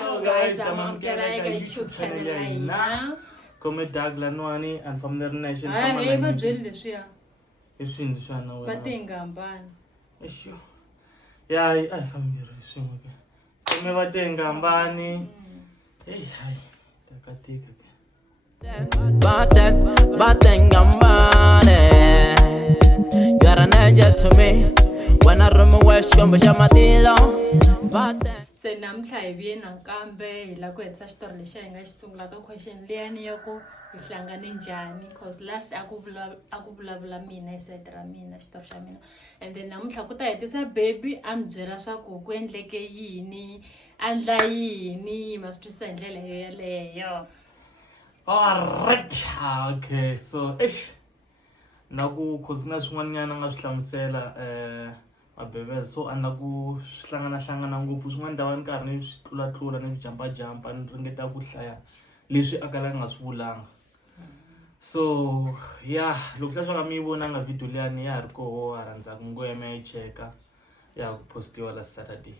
Hello guys, I'm YouTube channel na. Come Doug Lanwani and from the nation. Hey, ma byeli leswiya. Iswini swana Va tengambana. Esho. Yeah, I familiar swin'we ke. Come va tengambani. Hey, hi. Takatika ke. Batengambane. You are an angel to me. When I run away, shombe shamatilo. Se namhla hi vuye nakambe hi la ku hetisa xitori lexi hi nga xi sungula ka question liyani ya ku hi hlangane njhani cause last a ku vulavula mina hi side ra mina xitori xa mina and then namuntlha ku ta hetisa baby a mi byela swa ku ku endleke yini a ndla yini ma swi twisisa hi ndlela yeleyo. Alright. Okay, so naku cause na swin'wanyana nga swi hlamusela mabebe so anaku hlangana ngopfu swin'wana ndhawu ni karhi ni swi tlula ni jumpa ni ringeta ku hlaya leswi akala nga swi vulanga. So yeah, loko hlashaka mi vonanga video liyani ya ha ri koho ha rhandza ku ngo ya mi ya yi cheka ya ku postiwa la Saturday.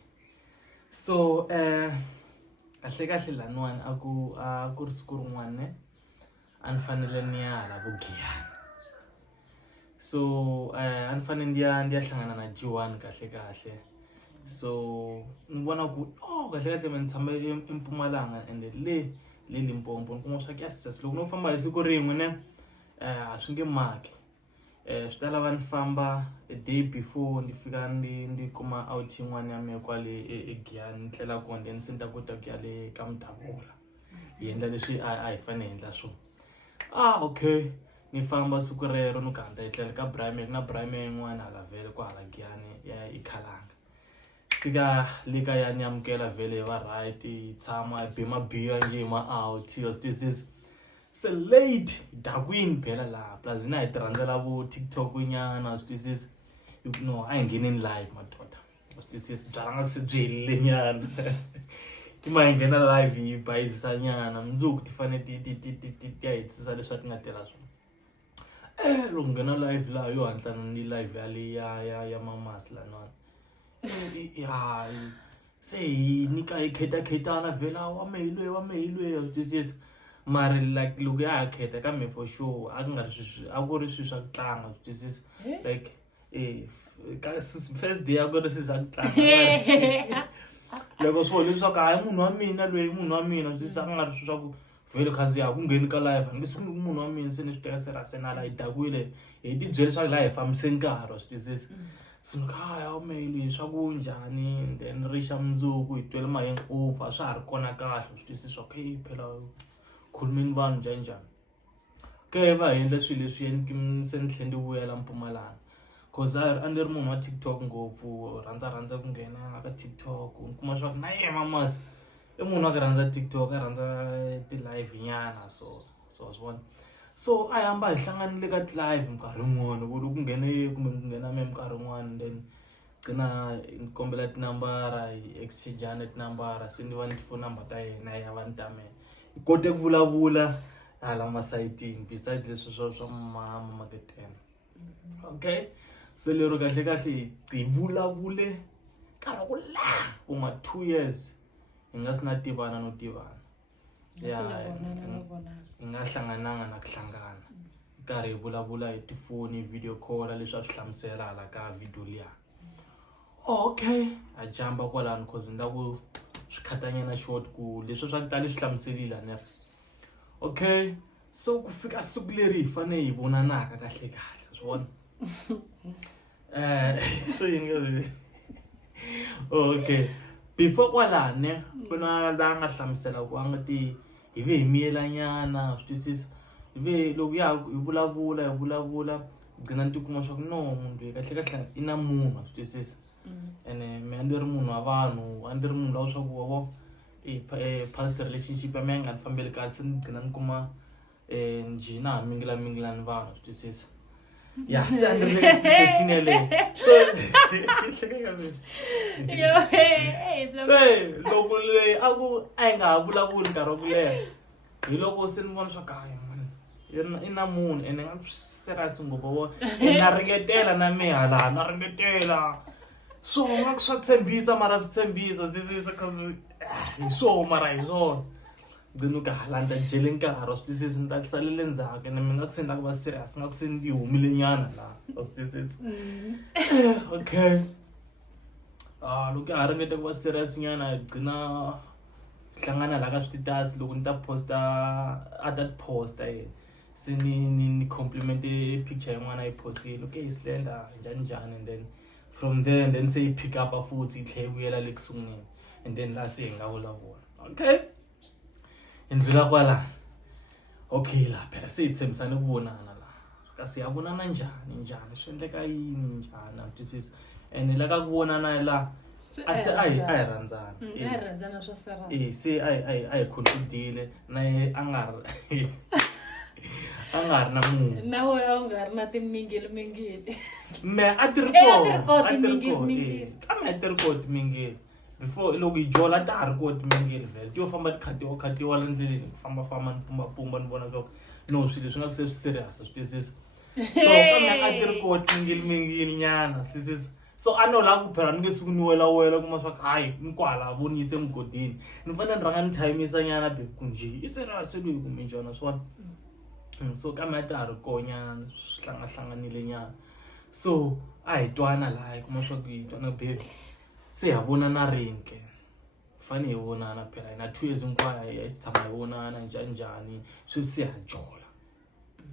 So kahle laniwani a ku ri siku rin'wana a ni fanele ni ya hala Vugiyani. So a ni fanele ndi ya hlangana na G1 kahle. So ni vona ku kahle mina tshama eMpumalanga and le Limpopo ni kuma swa ku yes loko no famba hi siku rin'we ne a swi nge maki. Swi ta lava ni famba a day before ndi fika ndi kuma out yin'wana ya mina kwale eGiyani ni tlela kona then ni ta kota ku ya le ka Mtavula hi endla leswi a hi fanele hi endla swona. Okay, ni famba siku rero ni kanda hi tlela ka Brime na Brime yin'wana hala vele ku hala Giyani ya iKhalanga. Fika le ka ya ni amukela vele va right tshama bima biya nje ma out this is so late dakwini phela la plus na hi tirhandzela vo TikTok nyana this is no I ain't getting live madoda this is byalanga ku se byelile nyana ti ma nghena live hi bayizisa nyana mundzuku ti fane ti ya hetsisa leswi ti nga tela swona. Loko nghena live la yo hatla ni live ya mamasi la nwana se ni ka khetana vela wa mehilwe this is mari like loko ya kheta ka me for sure a nga ri a ku ri swi swa ku tlanga this is like first day a ku ri swi swa ku tlanga loko swo leswaku hayi munhu wa mina this a nga ri swa ku vele khazi ya ku ngheni ka live ngi sungu munhu wa mina se ni swi teka seriously la hi dakwile hi ti byele swa la hi fambise nkarhi this is sinkhaya umeli swa ku njhani then risha mundzuku hi twele maheng over swa ha ri kona kahle swi twisisa okay phela khulumeni vanhu njani ke va endla swilo leswi se ni tlhe ndi vuyela Mpumalanga cause a ni ri munhu wa TikTok ngopfu rhandza ku nghena ka TikTok ni kuma swa ku na yena mamasi I munhu wa ku rhandza TikTok a rhandza ti live nyana so swona so a hamba hi hlanganile ka live nkarhi wun'wana ku loko ku nghena me nkarhi wun'wana then qina ni kombela tinambara hi exchange tinambara se ni va ni phone number ta yena ya va ni ta mina ni kote ku vulavula hala masayitini besides leswi swa mama maketena. Okay, se lero kahle hi vulavule nkarhi ku la uma 2 years hi nga sina tivana no tivana nga hlangananga na ku hlangana nkarhi hi vulavula hi tifoni video call leswi a swi hlamusela hala ka video liya. Okay, a jumpa kwalani cause nda ku swi khatanyana short ku leswi swa tali swi hlamuselile ne. Okay, so ku fika siku leri hi fane hi vonanaka kahle swona so yinga okay before kwalane kuna la nga hlamusela ku anga ti hi ve hi miyela nyana swi twisisa hi ve loko ya hi vulavula gcina ni tikuma swa ku no munhu kahle ina munhu swi twisisa ene me andiri munhu wa vanhu andiri munhu lawa swa ku wo past relationship ya me nga fambeli kahle se ni gcina ni kuma njina mingila ni vanhu swi twisisa ya se andiri relationship yele so se loko le aku a nga vulavuli nkarhi ku leha hi loko se ni vona swa kaya ina munhu ene nga serious ngopfu na ringetela na me hala na ringetela so nga ku swa tshembisa mara tshembisa this is cause so mara hi swona then ka landa jele nkarhi this is nta salele ndzhaku and mi nga ku senda ku va serious nga ku sendi humile nyana la this is okay loko ha ringete ku va serious nyana gcina hlangana la ka status loko ni ta posta at that post se ni compliment picture yin'wana yi postile okay islenda njani and then from there and then say pick up a futhi ihle kuyela le kusungeni and then la se nga vulavula okay indlula kwala okay la phela siyithembisana ukubonana la kasi yabonana njani swendleka yini njani this is and la ka kubonana la ase ai rhandzana swo sera se ai khuludile na angar na munhu na wewe ungar na timingili me atiriko mingili before loko ijola ta record mingili vele yo famba khati wala ndleleni famba pumba ni vona ku no swilo swi nga ku se serious this is so kama atiriko mingili nyana this is so ano la ku phela nge sukuniwela kuma swa hayi nkwala vonise mgodini ni fanele ni ranga ni time isa nyana be kunje iserious lo ku njona swona so kama ta rikonyana hlanganile nyana so a hi twana la kuma swa ku hi twana be se ha vona na rinke fane hi vonana phela na 2 years nkwaya ya isitshama hi vonana njani swi se ha jola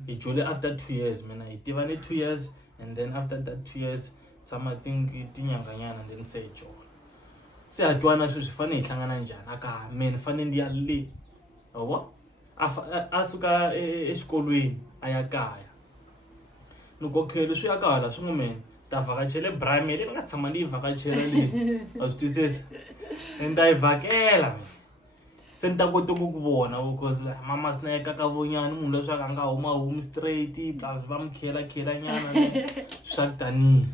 hi jole after 2 years mina hi tivane 2 years and then after that 2 years tsama tinyanganyana and then se hi jola se ha twana swi fane hi hlangana njani aka mina fane ndi ya le yabo asuka exikolweni aya kaya loko khele swi ya kala swi ngumene ta vakachele primary ni nga tshama ni vakachela le asitise enda ivakela se nta kota ku vona because mama snake ka vonyana munhu leswaku anga huma home straight plus va mkhela nyana swa tani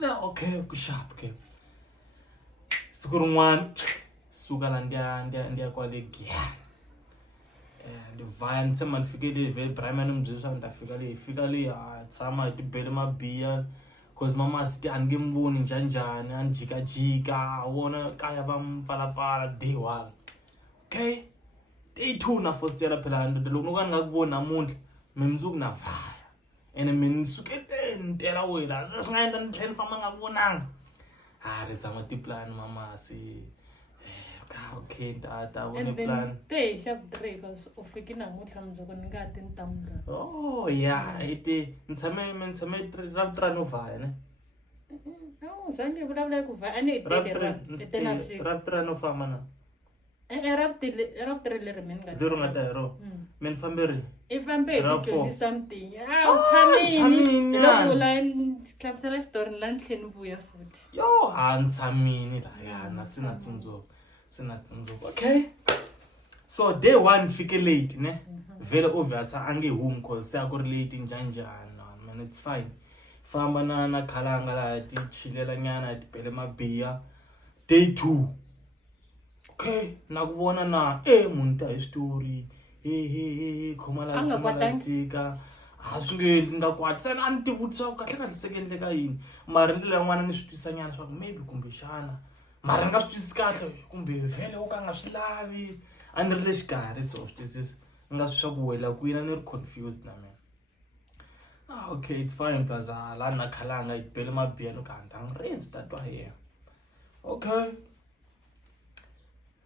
na okay ku sharp ke siku rin'wana suka la ndiya kwale Giyani and vaya ntsema ni fikele ve primary mbyela swa ndafika le tshama tibele mabiya cause mama siti ange mboni njani anjika wona kaya va mpfalapfala day 1 okay day 2 na first year phela loko noka nga kubona namuntlha mimzuku na vaya ene mina sukele ntela wena se nga endla ni tlhela famba nga vonanga ri zama tiplan mama si okay tata one plan te sharp 3 cause ufiki namuntlha mzuku ni nga ti ntamga oh yeah ite ntshame ra no vaya ne zange vulavula ku va ani ite na si ra no famba na rap 3 leri mina nga zero ngata hero men famberi ifambe 20 something tsamini loko la klapsela story la ntlheni vuya futhi yo tsamini la yana sina tsundzuko okay so day 1 fike late ne very obvious ange home cause se aku relate njani man it's fine famba na khalanga la ti chilela nyana ti pele mabiya day 2 okay nakubona na munhu ta story khoma la tsika swi nga kwati se a ni tivutisa ku kahle sekendleka yini mara ndlela yin'wana ni swi twisa nyana swa ku maybe kumbe xana mara nga swi twisisi kahle kumbe vele u ka nga swi lavi a ni ri le xikarhi so this is nga swi swa ku wela kwina ni ri confused na mina okay it's fine plus la na khalanga itbele mabiya no kanta ngirezi tatwa here okay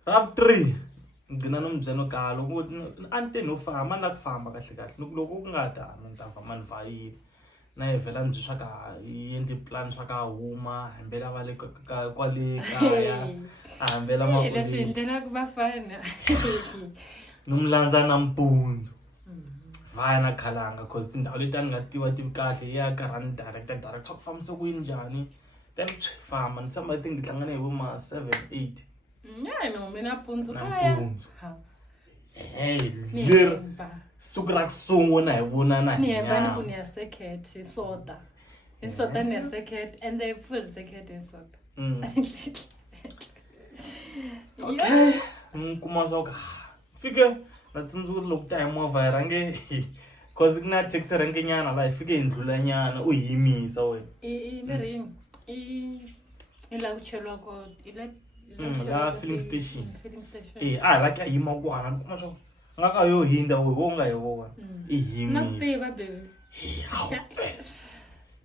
rap 3 ngina no mbyeno kalo ante no famba na ku famba kahle loko ku nga ta ni ta famba ni vayi na evela ndzi swa ka yendi plan swa ka huma hambela vale kwale kaya hambela le swi ndlela ku vafana nomlandza na mpunzu vaya na khalanga cause tindhawu leti nga tiva kahle ya karani director ku fambisa ku yini njhani then famba ni tshama ti ngihlangane hi voma 7 8 no mina punzu kaya ler suku ra kusungula hi vonana ni yevana ku ni ya second insota ni ya second and they full second insota okay kuma swa ku fike na tsundzuka loko ta hi movha hi range cause kuna taxi range nyana la hi fike hi ndlula nyana u yimisa wena miri la ku chelwa ko ile la filling station Filling station. like yima kwana kuma swo ngaka yo hinda we wo nga yivona ihimi baby.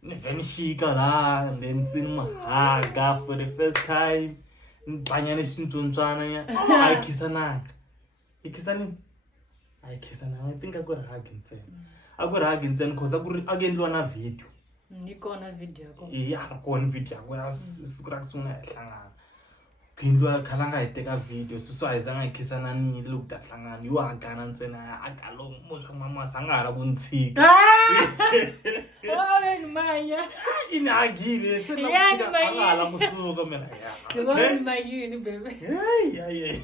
ni venishika la and then sin mahaga for the first time nibanyane xintsontswana nya I khisananga ikhisani I think I got a hug ntsena cause akendliwa na video Nikona video ko. kona video yako siku ra kusungula yahlangana kindliwa khalanga hi teka video so ayizanga ikhisana nile loko ta hlangana yo agana ntsena akalo mosha mama sangala kuntsika Oh, manya. inagile senakusika angala kusuka mina Ngone mayini baby. hey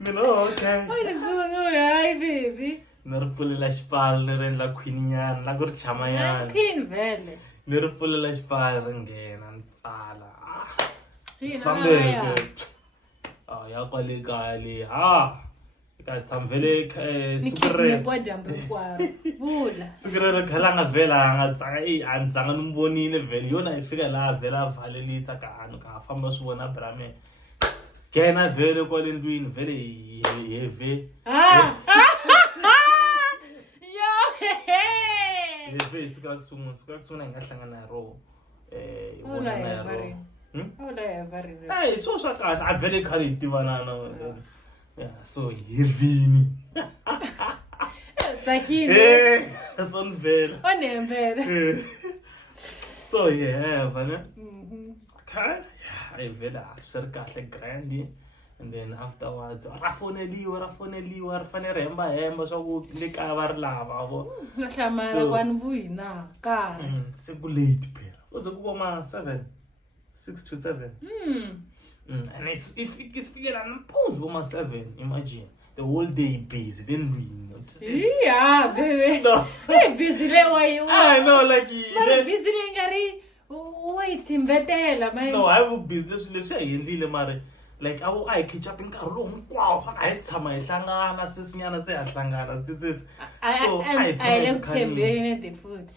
mina okay Ayizungu hayi baby. niripfulela xipala ni ri endla khwininyana la ku ri chamayana Queen vele. ni ri pfulela xipala ri nghena ni pfala Ina fambeke ya kwale kale ka tsamvele siku Ni dyambu kwaro. Vula. siku rero khalanga vhela anga tsanga a ndzanga ni mbonile vhele yona ifika laha vhela a valelisa ka famba swi vona brame kena vhele kwale ndlwini vhele heve heve siku ra kusungula hi nga hlangana hi ro vona na hi ro swo swa kahle a vhele khale hi tivanana so hevini Zakini. so ni vhela Onembele. so vana okay I vhela swi ri kahle grand and then afterwards ra foneliwa ri fanele hemba swa ku le kaya va ri lava vo Ngahlamala kwani vuyina ka. se ku late phela uze ku voma 6 to 7 and if fikela nampundzu voma 7 imagine the whole day busy then Yeah, baby. No. Hey, busy le way. I know like Mara busy le ngari. Wait, imbetela man. No, I have a business leswi hi endlile mara like I catch up nkarhi lowu hinkwawo swa hi tshama hi hlangana swisinyana se ha hlangana so I le kuthembeni the food.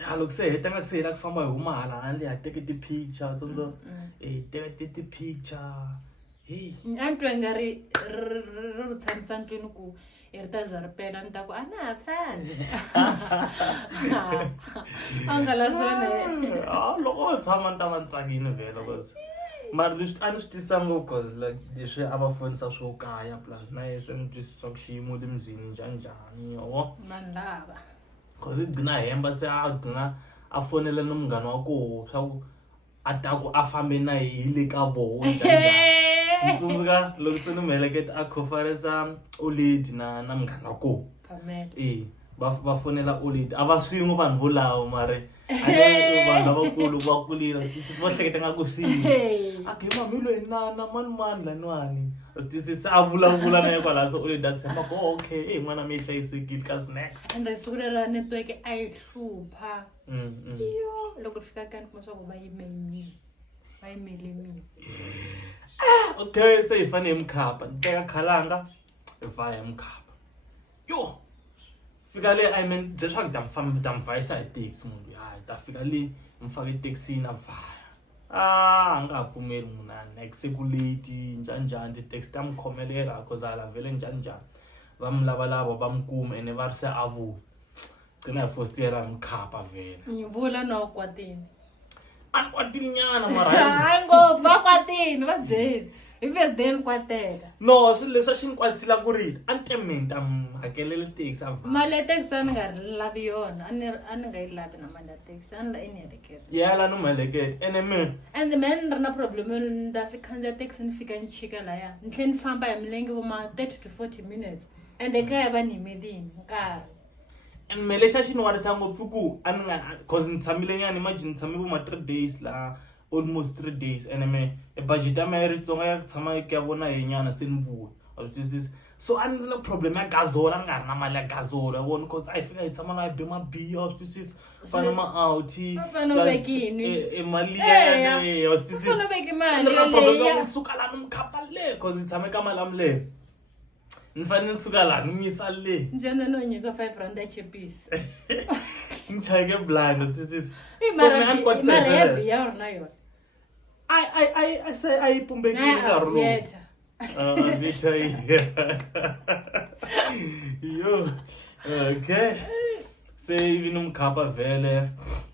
ya loko se heta nga se hela ku famba hi huma hala handle ha teke ti-picture tsondzo teke ti-picture hey Antwe ngari ro tsamisa ntwini ku iritaza ripela ntaku ana fan. Angala swona. loko tshama nta va ntsakini vhela cause mara leswi a ni swi twisisa ngopfu cause like leswi a va fonisa swo kaya plus na yese ni twisisa ku xiyimo le mzini njhanjhani yavo Mandava. cause i dqina hemba se a dqina a fonela ni munghana wa koho swa ku a ta ku a fambe na hi le ka voho njhanjhani tsundzuka loko se ni miheleketa a khofarisa oledi na munghana wa koho va fonela oledi a va swin'we vanhu vo lava mara vanhu lavakulu va kulile swi va hleketa nga ku swini a ke mami loyi na mani laniwani swi a vulavula na ye kwalaho se oledi a tshemba ku okay n'wana mi yi hlayisekile ka snacks Ende siku lela network a yi hlupha. Iyo loko fika kani kuma swa ku va yimele mina. okay se hi fane hi Mkhapa ni teka khalanga hi vaya Mkhapa yo fika le I mean leswaku ta mvayisa hi taxi munhu hayi ta fika le mfake taxini a vaya a nga ha pfumeli munhu like se ku late njhanjhani ti-taxi ta mukhomelela cause hala vhele njhanjhani va mi lavalava va mi kuma ene va ri se a vuya gcina hi fositiyela Mkhapa vhele Ni vula na kwatini. a ni kwatile nyana mara Hayi ngopfu va kwatini va byeli. Hi birthday ni kwatela. no swilo leswi a xi ni kwatsila ku ri a ni temeni ta mi hakelele taxi a vaya Mali ya taxi a ni nga lavi yona. A ni nga yi lavi na mali ya taxi. A ni la ini heleketa. yala ni miheleketa ene mina And man ni ri na problem ni ta khandziya taxi ni fika ni chika laya. Ni tlhela ni famba hi milenge vo ma 30 to 40 minutes. And ekaya va ni yimelini nkarhi. and me lexi a xi ni warisa ngopfu ku a ni nga cause ni tshamile nyana imagine ni tshame vo ma 3 days la almost 3 days ene me budget ya mehe ritsongo ya ku tshama ya vona hi nyana se ni vuya a swi twisisi so a ni ri na problem ya gazola ni nga ri na mali ya gazola ya vona cause a yi fika hi tshama na hi be mabiya a swi twisisi fana ma-outi mali ya swi twisisi Fana veki mali ni ri na problem ya leya. ku suka la ni Mkhapa le cause hi tshame ka mali ya mile ni fanele ni suka la ni mi yisa le Njana no nyika 5 rand ya chipisi. ni chayeke blind swi twisisi so Mara me a ni kwatisa ya vhele biya or na yona. I say I pumbekile nkarhi lowu. Vita yo okay se even umkhapa vele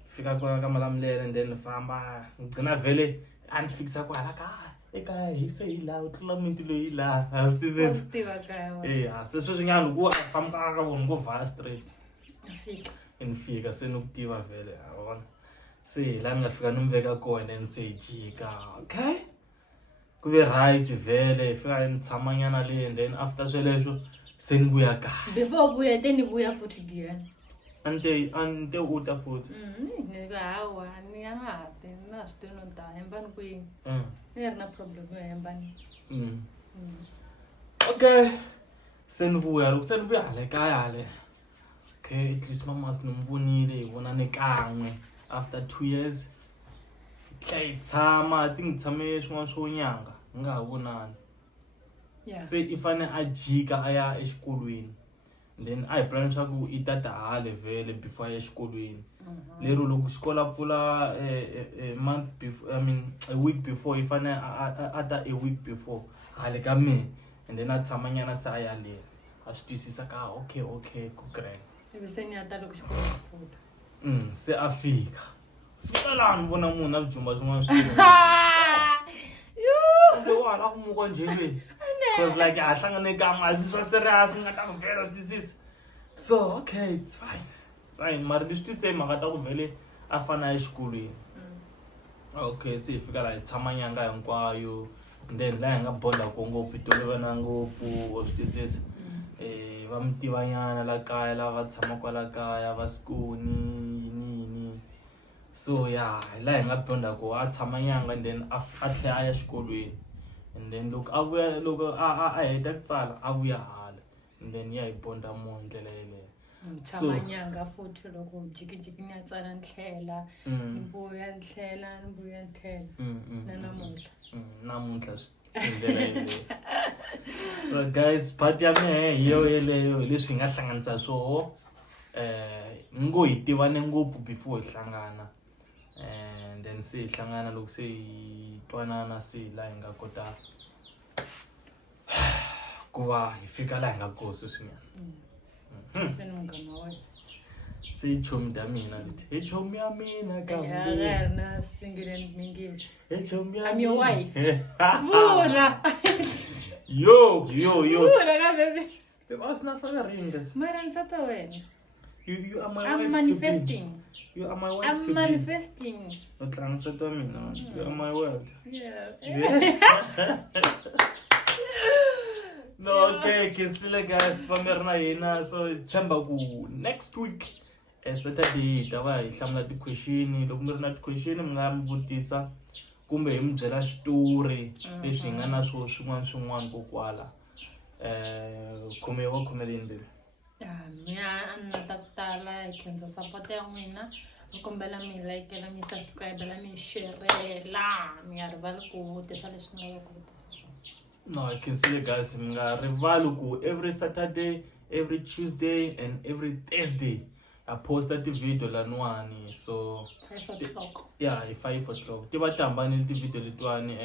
fika kona ka Malamulele and then famba ngcina vele andifikisa kwala kaya ekaya hi se ila utlula minti leyi la asitizisa se sweswi nyana ku famba ka vona ku vala straight infika se nokutiva vele yabona se la ngafika nomveka kona and se jika okay kube right vele fika nitsamanyana le and then after sweleswo se nibuya ka before buya then nibuya futhi giyani ante uta futhi nika hawa ni angahati na switino ta hembani kwini ni ri na problem yo hembani okay se nibuya le kaya le okay at least mama sinimvunile ibona nekanwe after 2 years tshama tingitshame swin'wana swo nyanga nga ha vonani se ifane ajika aya exikolweni then I plan swa ku itata hale vele before ya exikolweni lero loko xikola pfula a month before a week before ifane ata a week before hale ka me and then atsamanyana sa ya le a swi twisisa ka okay ku great se ni ata loko xikola futhi se afika fika la ni vona munhu a jumba swin'wana swi wala ku muko njeni because like a hlangane ka masi swa serious nga ta vela swisisa so okay it's fine mara leswi se maka ta ku vele a fana exikolweni okay se fika la tshamanyanga hinkwayo then la nga bonda ko ngopfu tolevana ngopfu swisisa va mutivanyana la kaya lava tshama kwala kaya va skoni yini so yeah la nga bonda ko a tshamanyanga and then a tlhe aya xikolweni and then loko a heta ku tsala a vuya hala and then ya hi bonda mo ndlela yeleyo tshamanyanga futhi loko jikijiki ni ya tsala ntlhela nibuya ntlhela na namuntlha ndlela yeleyo so guys part ya mehe hiyo yeleyo leswi nga hlanganisa swoho ngo hi tivane ngopfu before hi hlangana and then se hi hlangana loko se hi twanana se la hi nga kota ku va hi fika la hi nga kosi swinene se hi chomi da mina leti hi chomi ya mina kambe na single and mingle hi chomi ya I'm your wife Mula yo Mula ka baby asina faka ringas mara nsata wena you are my wife I'm manifesting you are my wife I'm manifesting utlangisa to mina you are my world no okay kisile guys pamerna hina so tshemba ku next week Saturday ta va hi hlamula ti question loko mi ri na ti question mi nga mi vutisa kumbe hi mi byela switori leswi nga na swin'wana ko kwala khomeleni baby mina na tala hi khensa support ya n'wina mi kombela mi like mi subscribe mi share mi nga rivali ku vutisa leswi nga ku vutisa swona no I can see guys mi nga rivali ku every Saturday every Tuesday and every Thursday I posta ti video lanwani so 5 o'clock yeah 5 o'clock ti va tambani ti video letwani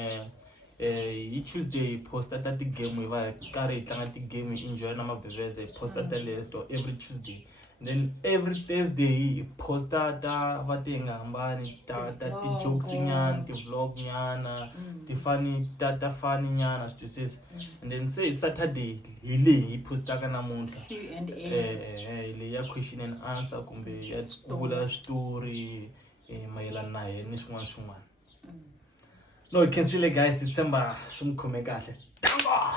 hi Tuesday posta ta ti game va karhi hi tlanga ti game enjoy na mabeveze posta ta leto every Tuesday then every Thursday posta ta va ti nga hambani ta ti jokes nyana ti vlog nyana ti funny ta funny nyana swisisa and then say Saturday hi posta ka namuntlha le ya question and answer kumbe ya kula story mayelana na yena swin'wana no I can see guys it's swi mi khome kahle tango